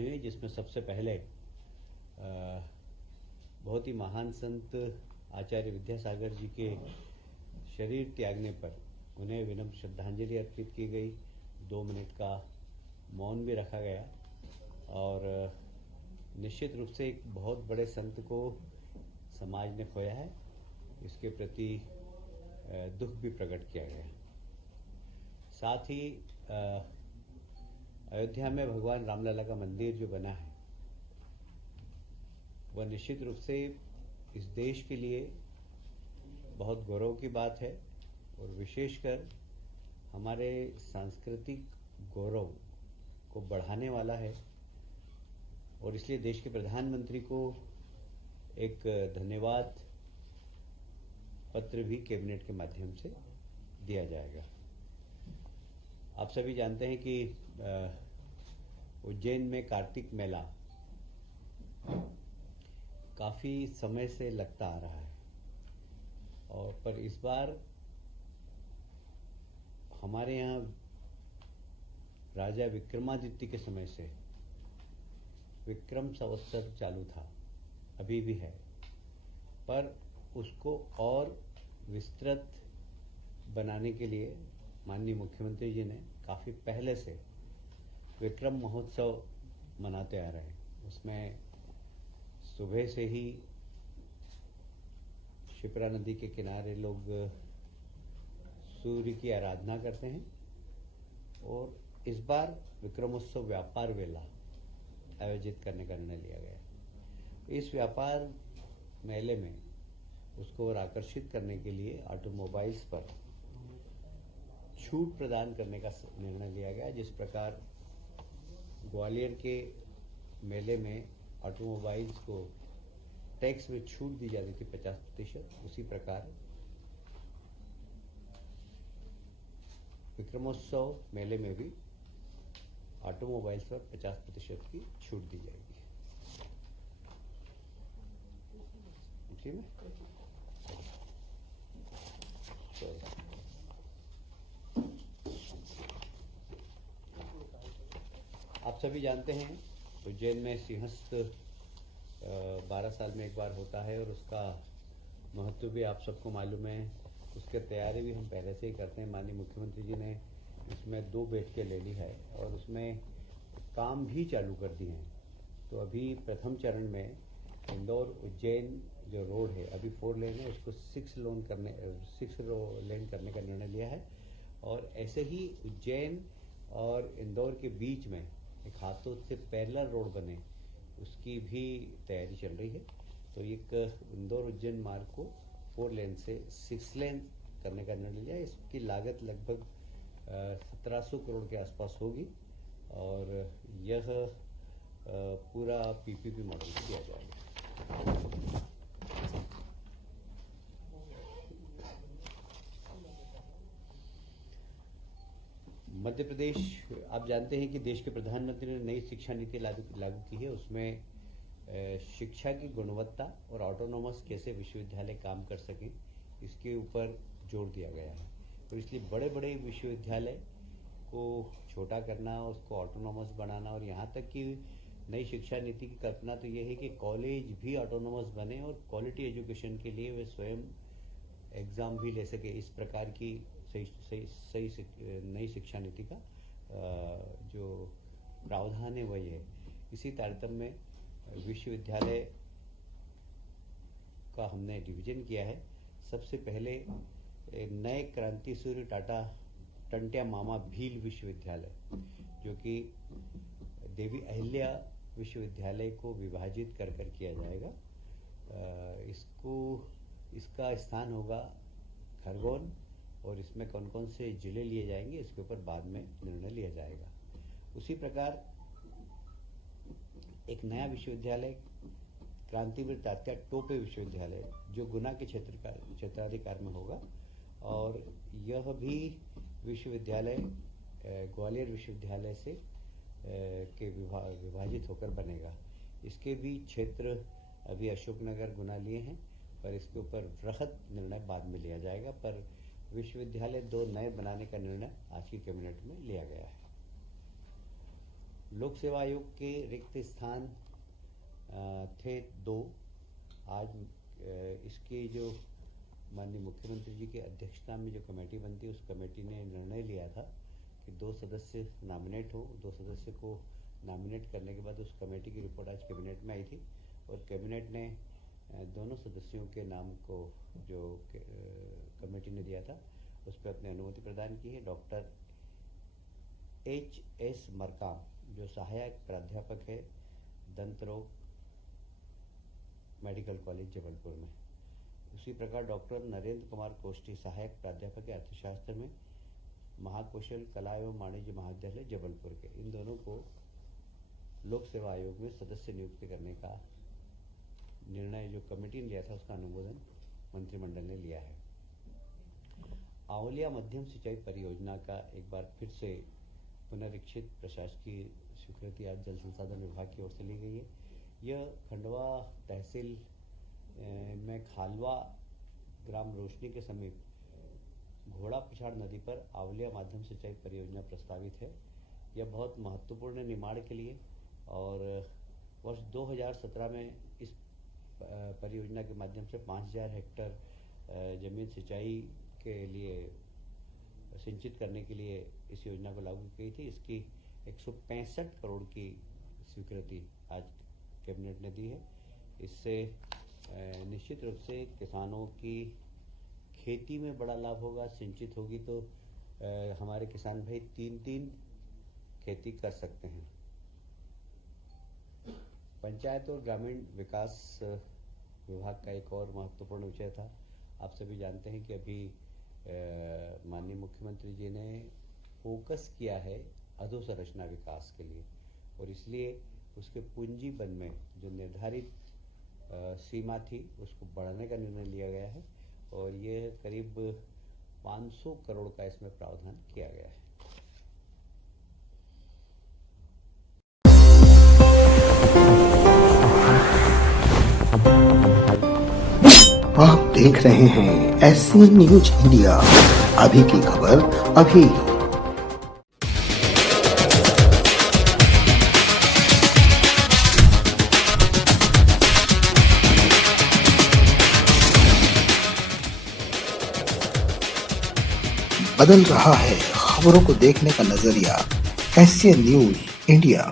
हुई, जिसमें सबसे पहले बहुत ही महान संत आचार्य विद्यासागर जी के शरीर त्यागने पर उन्हें विनम्र श्रद्धांजलि अर्पित की गई। 2 मिनट का मौन भी रखा गया और निश्चित रूप से एक बहुत बड़े संत को समाज ने खोया है, इसके प्रति दुख भी प्रकट किया गया। साथ ही अयोध्या में भगवान रामलला का मंदिर जो बना है वह निश्चित रूप से इस देश के लिए बहुत गौरव की बात है और विशेषकर हमारे सांस्कृतिक गौरव को बढ़ाने वाला है। और इसलिए देश के प्रधानमंत्री को एक धन्यवाद पत्र भी कैबिनेट के माध्यम से दिया जाएगा। आप सभी जानते हैं कि उज्जैन में कार्तिक मेला काफ़ी समय से लगता आ रहा है और पर इस बार हमारे यहाँ राजा विक्रमादित्य के समय से विक्रम संवत्सर चालू था, अभी भी है, पर उसको और विस्तृत बनाने के लिए माननीय मुख्यमंत्री जी ने काफ़ी पहले से विक्रम महोत्सव मनाते आ रहे हैं। उसमें सुबह से ही शिप्रा नदी के किनारे लोग सूर्य की आराधना करते हैं और इस बार विक्रमोत्सव व्यापार मेला आयोजित करने का निर्णय लिया गया। इस व्यापार मेले में उसको और आकर्षित करने के लिए ऑटोमोबाइल्स पर छूट प्रदान करने का निर्णय लिया गया। जिस प्रकार ग्वालियर के मेले में ऑटोमोबाइल्स को टैक्स में छूट दी जाती थी 50%, उसी प्रकार विक्रमोत्सव मेले में भी ऑटोमोबाइल्स पर 50% की छूट दी जाएगी। ठीक है। आप सभी जानते हैं उज्जैन में सिंहस्थ 12 साल में एक बार होता है और उसका महत्व भी आप सबको मालूम है। उसके तैयारी भी हम पहले से ही करते हैं। माननीय मुख्यमंत्री जी ने इसमें 2 बैठकें ले ली है और उसमें काम भी चालू कर दिए हैं। तो अभी प्रथम चरण में इंदौर उज्जैन जो रोड है, अभी 4 लेन है, उसको 6 लेन करने का निर्णय लिया है। और ऐसे ही उज्जैन और इंदौर के बीच में एक हाथों से पैरेलल रोड बने, उसकी भी तैयारी चल रही है। तो एक इंदौर उज्जैन मार्ग को 4 लेन से 6 लेन करने का निर्णय लिया। इसकी लागत लगभग 1700 करोड़ के आसपास होगी और यह पूरा पीपीपी मॉडल किया जाएगा। मध्य प्रदेश, आप जानते हैं कि देश के प्रधानमंत्री ने नई शिक्षा नीति लागू की है। उसमें शिक्षा की गुणवत्ता और ऑटोनोमस कैसे विश्वविद्यालय काम कर सकें, इसके ऊपर जोर दिया गया है। तो इसलिए बड़े बड़े विश्वविद्यालय को छोटा करना, उसको ऑटोनोमस बनाना और यहाँ तक कि नई शिक्षा नीति की कल्पना तो ये है कि कॉलेज भी ऑटोनोमस बने और क्वालिटी एजुकेशन के लिए वे स्वयं एग्ज़ाम भी ले सके। इस प्रकार की सही नई शिक्षा नीति का जो प्रावधान है वही है। इसी तारतम्य में विश्वविद्यालय का हमने डिवीजन किया है। सबसे पहले नए क्रांति सूर्य टाटा टंट्या मामा भील विश्वविद्यालय, जो कि देवी अहिल्या विश्वविद्यालय को विभाजित कर किया जाएगा। इसका स्थान होगा खरगोन और इसमें कौन कौन से जिले लिए जाएंगे इसके ऊपर बाद में निर्णय लिया जाएगा। उसी प्रकार एक नया विश्वविद्यालय क्रांतिवीर तात्या टोपे विश्वविद्यालय जो गुना के क्षेत्राधिकार में होगा और यह भी विश्वविद्यालय ग्वालियर विश्वविद्यालय से के विभाजित होकर बनेगा। इसके भी क्षेत्र अभी अशोकनगर गुना लिए हैं, पर इसके ऊपर वृहद निर्णय बाद में लिया जाएगा। पर विश्वविद्यालय 2 नए बनाने का निर्णय आज की कैबिनेट में लिया गया है। लोक सेवा आयोग के रिक्त स्थान थे 2। आज इसकी जो माननीय मुख्यमंत्री जी की अध्यक्षता में जो कमेटी बनती है, उस कमेटी ने निर्णय लिया था कि 2 सदस्य नॉमिनेट हो। 2 सदस्य को नॉमिनेट करने के बाद उस कमेटी की रिपोर्ट आज कैबिनेट में आई थी और कैबिनेट ने दोनों सदस्यों के नाम को जो कमेटी ने दिया था उस पर अपनी अनुमति प्रदान की है। Doctor H.S. मरकाम, जो सहायक प्राध्यापक है दंत रोग मेडिकल कॉलेज जबलपुर में। उसी प्रकार डॉक्टर नरेंद्र कुमार कोष्ठी, सहायक प्राध्यापक है अर्थशास्त्र में महाकौशल कला एवं वाणिज्य महाविद्यालय जबलपुर के। इन दोनों को लोक सेवा आयोग में सदस्य नियुक्त करने का निर्णय जो कमेटी ने लिया था, उसका अनुमोदन मंत्रिमंडल ने लिया है। आंवलिया मध्यम सिंचाई परियोजना का एक बार फिर से पुनरीक्षित प्रशासकीय स्वीकृति आज जल संसाधन विभाग की ओर से ली गई है। यह खंडवा तहसील में खालवा ग्राम रोशनी के समीप घोड़ा पिछाड़ नदी पर आंवलिया माध्यम सिंचाई परियोजना प्रस्तावित है। यह बहुत महत्वपूर्ण है निर्माण के लिए और वर्ष 2017 में इस परियोजना के माध्यम से 5000 हेक्टेयर जमीन सिंचाई के लिए सिंचित करने के लिए इस योजना को लागू की थी। इसकी 165 करोड़ की स्वीकृति आज कैबिनेट ने दी है। इससे निश्चित रूप से किसानों की खेती में बड़ा लाभ होगा। सिंचित होगी तो हमारे किसान भाई 3 खेती कर सकते हैं। पंचायत और ग्रामीण विकास विभाग का एक और महत्वपूर्ण विषय था। आप सभी जानते हैं कि अभी माननीय मुख्यमंत्री जी ने फोकस किया है अधोसंरचना विकास के लिए और इसलिए उसके पूंजी बन में जो निर्धारित सीमा थी उसको बढ़ाने का निर्णय लिया गया है और ये करीब 500 करोड़ का इसमें प्रावधान किया गया है। आप देख रहे हैं SC न्यूज इंडिया, अभी की खबर अभी। बदल रहा है खबरों को देखने का नजरिया। SC news India.